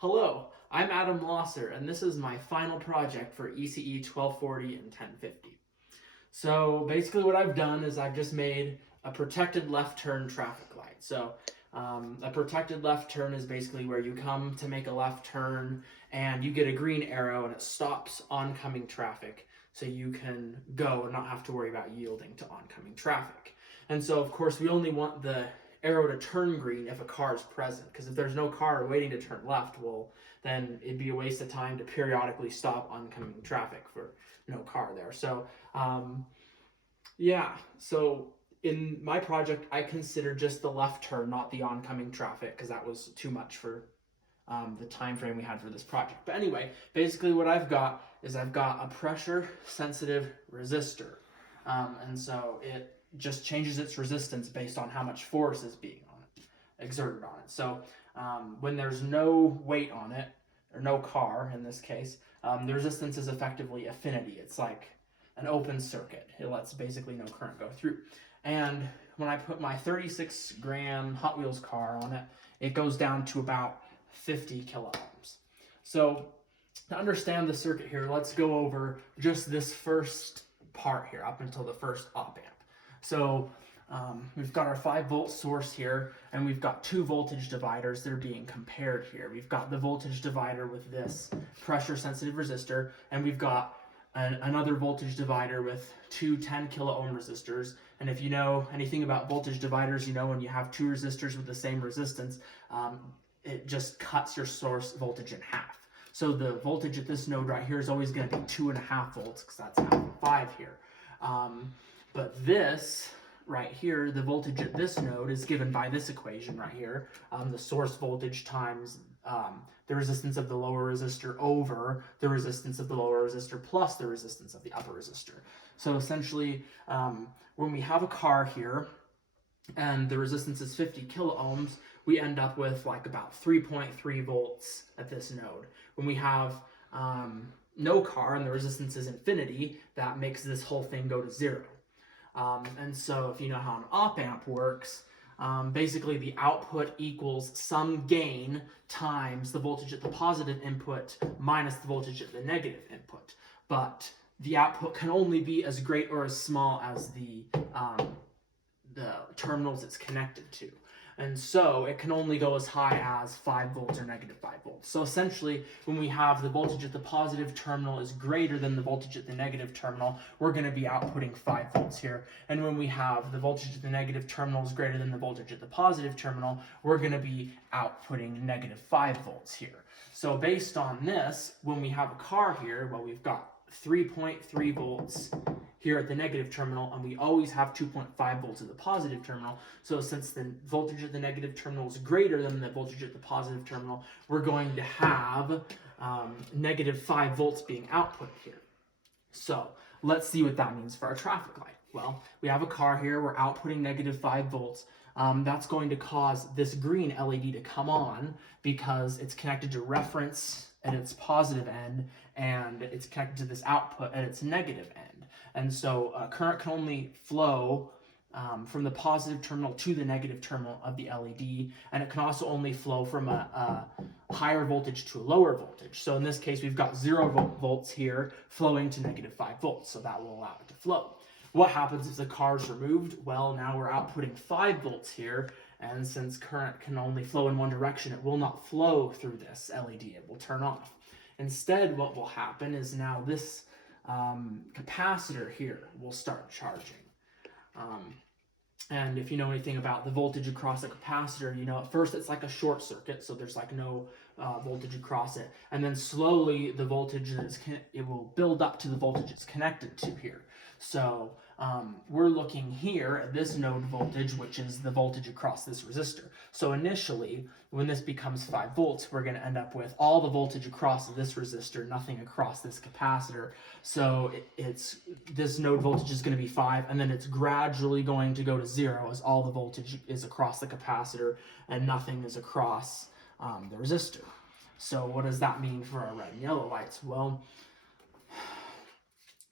Hello, I'm Adam Losser, and this is my final project for ECE 1240 and 1050. So basically what I've done is I've just made a protected left turn traffic light. A protected left turn is basically where you come to make a left turn and you get a green arrow and it stops oncoming traffic so you can go and not have to worry about yielding to oncoming traffic. And so of course we only want the arrow to turn green if a car is present, because if there's no car waiting to turn left, well, then it'd be a waste of time to periodically stop oncoming traffic for no car there. So in my project, I considered just the left turn, not the oncoming traffic, because that was too much for the time frame we had for this project. But anyway, basically what I've got is I've got a pressure sensitive resistor, and so it just changes its resistance based on how much force is being exerted on it. So when there's no weight on it, or no car in this case, the resistance is effectively affinity. It's like an open circuit. It lets basically no current go through. And when I put my 36 gram Hot Wheels car on it, it goes down to about 50 kilo ohms. So to understand the circuit here, let's go over just this first part here up until the first op amp. So we've got our 5-volt source here, and we've got two voltage dividers that are being compared here. We've got the voltage divider with this pressure sensitive resistor, and we've got another voltage divider with two 10 kilo ohm resistors. And if you know anything about voltage dividers, you know when you have two resistors with the same resistance, it just cuts your source voltage in half. So the voltage at this node right here is always going to be 2.5 volts, because that's half of 5 here. But this right here, the voltage at this node is given by this equation right here, the source voltage times the resistance of the lower resistor over the resistance of the lower resistor plus the resistance of the upper resistor. So essentially, when we have a car here and the resistance is 50 kilo ohms, we end up with like about 3.3 volts at this node. When we have no car and the resistance is infinity, that makes this whole thing go to 0. And so if you know how an op amp works, basically the output equals some gain times the voltage at the positive input minus the voltage at the negative input. But the output can only be as great or as small as the terminals it's connected to. And so it can only go as high as 5 volts or negative 5 volts. So essentially, when we have the voltage at the positive terminal is greater than the voltage at the negative terminal, we're going to be outputting 5 volts here. And when we have the voltage at the negative terminal is greater than the voltage at the positive terminal, we're going to be outputting negative 5 volts here. So based on this, when we have a car here, well, we've got 3.3 volts here at the negative terminal, and we always have 2.5 volts at the positive terminal. So since the voltage at the negative terminal is greater than the voltage at the positive terminal, we're going to have negative 5 volts being output here. So let's see what that means for our traffic light. Well, we have a car here, we're outputting negative 5 volts. That's going to cause this green LED to come on because it's connected to reference at its positive end, and it's connected to this output at its negative end. And so current can only flow from the positive terminal to the negative terminal of the LED, and it can also only flow from a higher voltage to a lower voltage. So in this case, we've got 0 volts here flowing to negative 5 volts, so that will allow it to flow. What happens if the car is removed? Well, now we're outputting 5 volts here, and since current can only flow in one direction, it will not flow through this LED, it will turn off. Instead, what will happen is now this capacitor here will start charging. And if you know anything about the voltage across a capacitor, you know at first it's like a short circuit, so there's like no voltage across it. And then slowly the voltage it will build up to the voltage it's connected to here. So we're looking here at this node voltage, which is the voltage across this resistor. So initially, when this becomes 5 volts, we're going to end up with all the voltage across this resistor, nothing across this capacitor. So this node voltage is going to be 5, and then it's gradually going to go to 0 as all the voltage is across the capacitor and nothing is across the resistor. So what does that mean for our red and yellow lights? Well,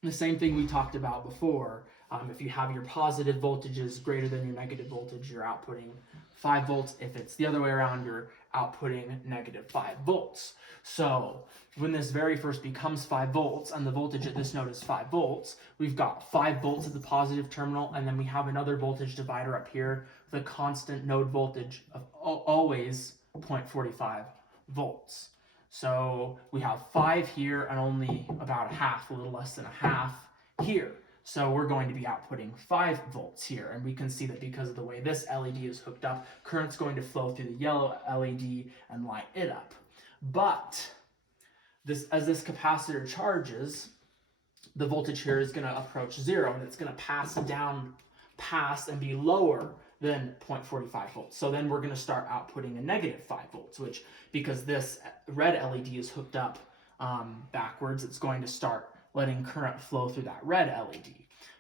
the same thing we talked about before. If you have your positive voltages greater than your negative voltage, you're outputting 5 volts. If it's the other way around, you're outputting negative 5 volts. So when this very first becomes 5 volts and the voltage at this node is 5 volts, we've got 5 volts at the positive terminal, and then we have another voltage divider up here, the constant node voltage of always 0.45 volts. So we have 5 here and only about a half, a little less than a half here. So we're going to be outputting 5 volts here, and we can see that because of the way this LED is hooked up, current's going to flow through the yellow LED and light it up. But as this capacitor charges, the voltage here is going to approach 0, and it's going to pass and be lower than 0.45 volts. So then we're going to start outputting a negative 5 volts, which, because this red LED is hooked up backwards, it's going to start letting current flow through that red LED.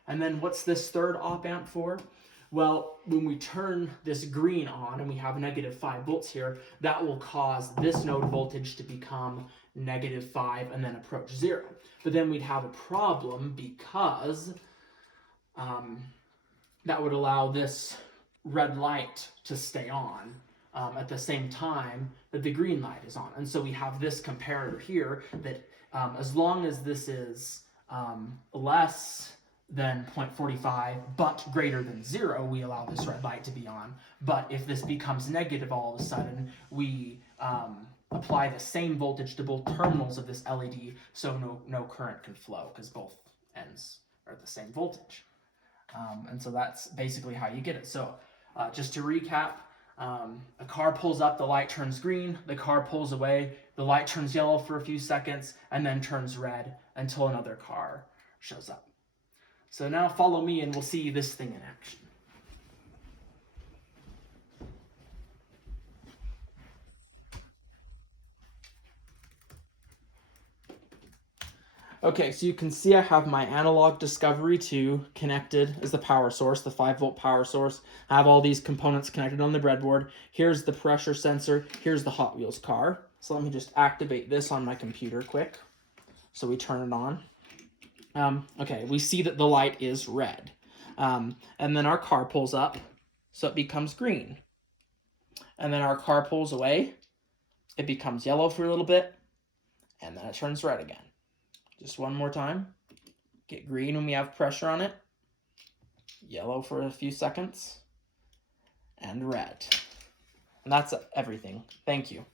And then what's this third op amp for? Well, when we turn this green on and we have negative 5 volts here, that will cause this node voltage to become negative 5 and then approach 0. But then we'd have a problem because that would allow this red light to stay on at the same time that the green light is on. And so we have this comparator here that as long as this is less than 0.45 but greater than 0, we allow this red light to be on. But if this becomes negative all of a sudden, we apply the same voltage to both terminals of this LED, so no current can flow because both ends are the same voltage. And so that's basically how you get it. So just to recap, a car pulls up, the light turns green, the car pulls away, the light turns yellow for a few seconds, and then turns red until another car shows up. So now follow me and we'll see this thing in action. Okay, so you can see I have my analog Discovery 2 connected as the power source, the 5-volt power source. I have all these components connected on the breadboard. Here's the pressure sensor. Here's the Hot Wheels car. So let me just activate this on my computer quick. So we turn it on. Okay, we see that the light is red. And then our car pulls up, so it becomes green. And then our car pulls away, it becomes yellow for a little bit, and then it turns red again. Just one more time. Get green when we have pressure on it, yellow for a few seconds, and red. And that's everything. Thank you.